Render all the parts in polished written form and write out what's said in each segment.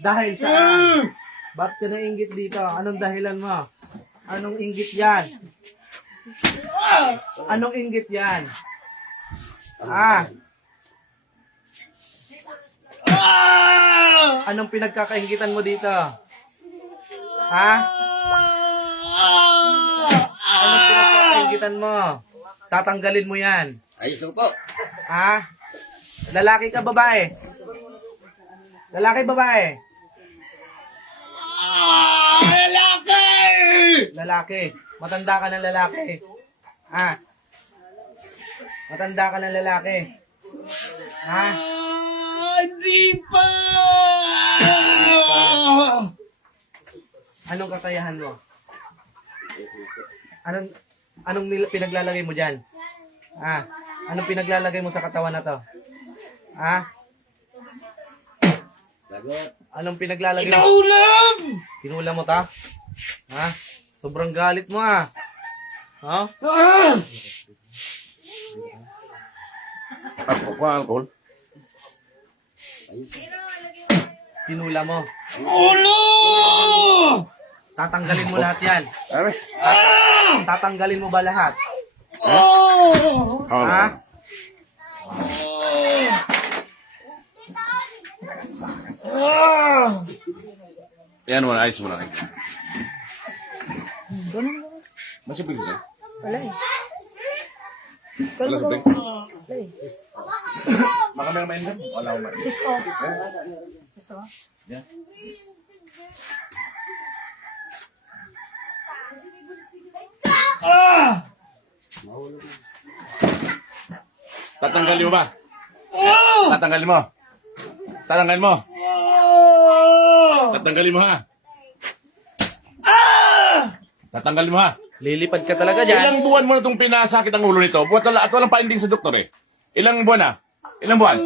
Dahil saan? Ba't ka nainggit dito? Anong dahilan mo? Anong inggit yan? Anong inggit yan? Anong pinagkakainggitan mo dito? Anong pinagkakainggitan mo? Tatanggalin mo yan. Ayos lang po. Lalaki ka, babae? Lalaki, babae? Lalaki! Lalaki. Matanda ka ng lalaki. Matanda ka ng lalaki. Di pa! Anong kakayahan mo? Anong pinaglalagay mo dyan? Anong pinaglalagay mo sa katawan na to? Sagot. Anong pinaglalagay mo? Naulam! Kinulam mo ta? Sobrang galit mo Alcohol. Kinulam mo. Ulo! Tatanggalin mo lahat yan. Ano? Tatanggalin mo ba lahat? Yan mo na, ayos mo na. Masubig ka? Wala eh. Wala subig? Wala eh. Baka may naman din? Wala ko man. Sis o. Sis o. Yan. Tatanggalin mo ba? Tatanggalin mo. Tatanggalin mo. Tatanggalin mo ha. Tatanggalin mo ha. Lilipad ka talaga dyan. Ilang buwan mo na itong pinasakit ang ulo nito? At walang finding sa doktor eh. Ilang buwan na? Ilang buwan?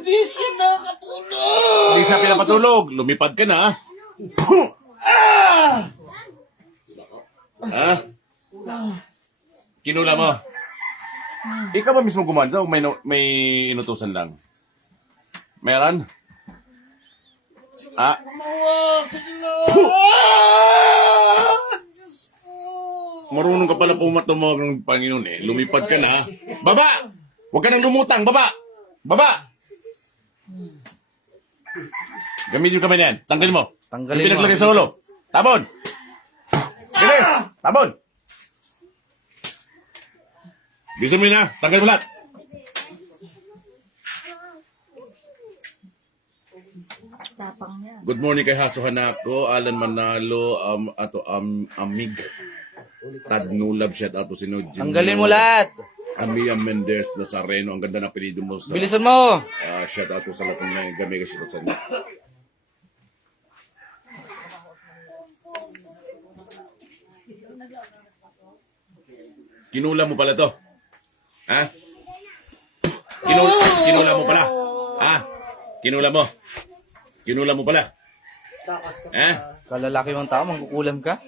Di siya nakatulog! Hindi siya pinapatulog. Lumipad ka na ha. Kinula mo. Ikaw ba mismo gumanda o may inutusan lang? Meron? Gumawa sila! Marunong ka pala pumatumawag ng Panginoon eh. Lumipad ka na. Baba! Huwag ka nang lumutang. Baba! Baba! Gamitin yung kamay na yan. Tanggalin mo. Tanggalin Yung mo. pinaglagay sa ulo. Tabon! Bilis! Tabon! Bilisan mo yun ha. Tanggal mo lahat. Tapang niya. Good morning kay Haso Hanako, Alan Manalo, Amig, Tad Nulab, shout out po si Nojin. Tanggalin mo lahat. Amia Mendez Nazareno, ang ganda ng apelido mo sa... Bilisan mo. Shout out po sa lahat ng mga gamay kasi sa inyo. Kinula mo pala to. Kinula mo pala. Kinula mo. Kinula mo pala. Kalalaki mong tao, mangkukulam ka?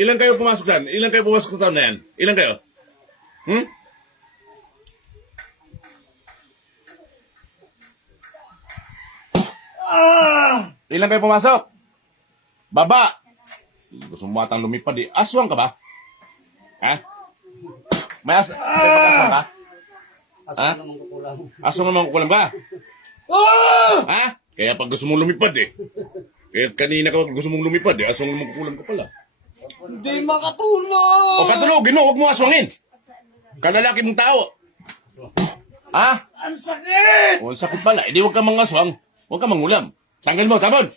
Ilan kayo pumasok dyan? Ilan kayo pumasok sa taon na yan? Ilan kayo? Ilan kayo pumasok? Baba! Gusto mo matang lumipad eh. Aswang ka ba? May pag-aswang ka? Aswang naman kukulam ka? Kaya pag gusto mong lumipad eh. Kaya kanina ka gusto mong lumipad eh. Aswang naman kukulam ka pala. Hindi makatulog! O patulogin mo, huwag mo aswangin. Kalalaki mong tao. Ang sakit! O, sakit pala. Hindi huwag ka mangaswang. Huwag ka mangulam. Tanggal mo, tabon.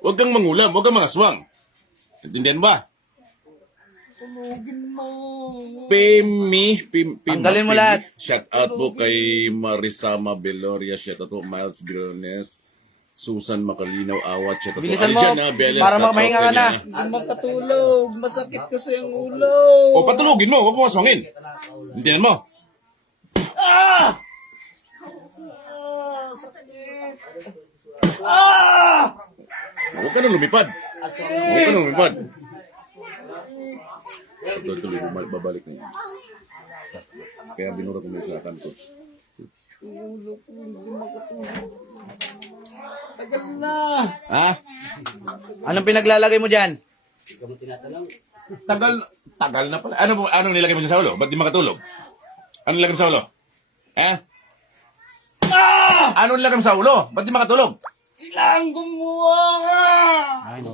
Huwag kang mangulam, huwag kang mangaswang. Intindihan ba? Tulogin mo! Tanggalin mo lahat. Shout out po kay Marisama Beloria. Shout out po Miles Birones. Susan Makalinaw Awat. Shout out po. Bilisan mo, Beles, para shout out makahinga ka kay na. niya. Hindi makatulog! Masakit kasi ang ulo! O patulogin mo, huwag mo aswangin. Intindihan mo? Sakit! Huwag ka nang lumipad. Huwag ka nang lumipad. Tuloy, babalik na yun. Kaya binura ko may sa kanto. Ulo ko hindi makatulog. Tagal na. Ha? Anong pinaglalagay mo dyan? Tagal na pala. Anong nilagay mo dyan sa ulo? Ba't di makatulog? Anong nilagay mo sa ulo? Ha? Anong nilagay mo sa ulo? Ba't di makatulog? Sila ang gumawa. Ay,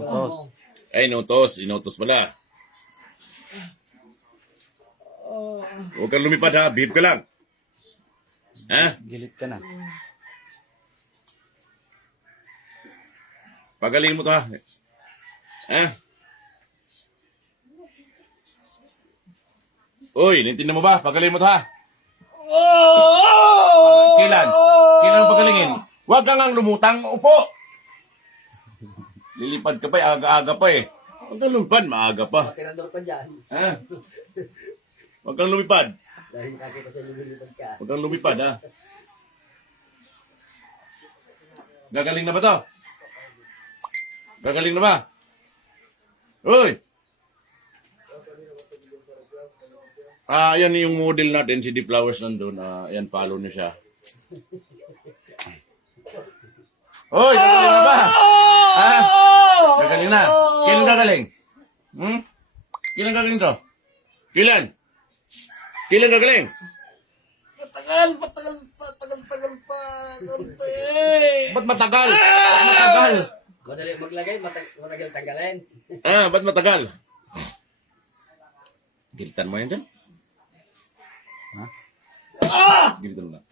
nutos. Ay, inutos pala. Huwag kang lumipad ha, behave ka lang. Ha? Gilit ka na. Pagaling mo to ha. Ha? Uy, nintindihan mo ba? Pagaling mo to ha. Kailan? Kailan pagalingin? Huwag kang ang lumutang, upo. Lilipad ka pa, aga-aga pa eh. Huwag kang lumipad, maaga pa. Tirador ka dyan. Ha? Huwag kang lumipad. Dahil nakakita sa lumilipad ka. Huwag kang lumipad, ha? Gagaling na ba to? Gagaling na ba? Uy! Yan yung model natin, si D. Flowers nandun. Yan, follow niyo siya. Uy, gagaling na ba? Ha? Gagaling na. Kailan gagaling? Kailan gagaling to? Kailan? Kailan gagaling? Matagal pa. Konti. Ba't matagal? Ba't matagal? Madali maglagay, matagal tanggalin. Ba't matagal? Gilitan mo yan dyan? Ha? Gilitan mo na.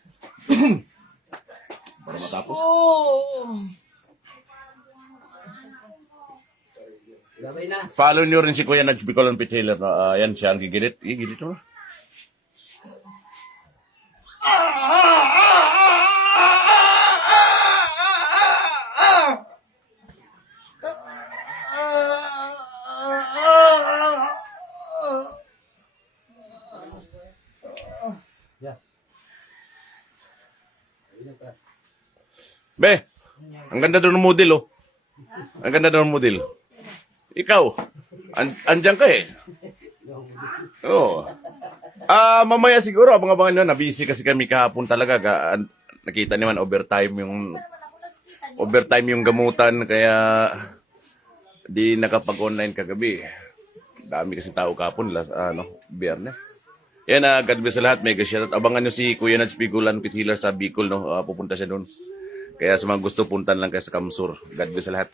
Para matapos. Gabay na. Follow nyo rin si Kuya Nudge Bicolon Pitailer. Yan siya ang gigilit. Gigilit mo. Be, ang ganda doon ng model, oh. Ang ganda doon ng model. Ikaw, andyan ka eh. Oo. Mamaya siguro, abang-abangan nyo, nabisi kasi kami kahapon talaga. Nakita naman overtime yung gamutan, kaya di nakapag-online kagabi. Dami kasi tao kahapon, Biyernes. Yan, God bless sa lahat. Mega shoutout. Abangan nyo si Kuya Nudge Bicolon Pitailer sa Bicol, no? Pupunta siya doon. Kaya sa mga gusto, puntan lang kayo sa Kamsur. God bless sa lahat.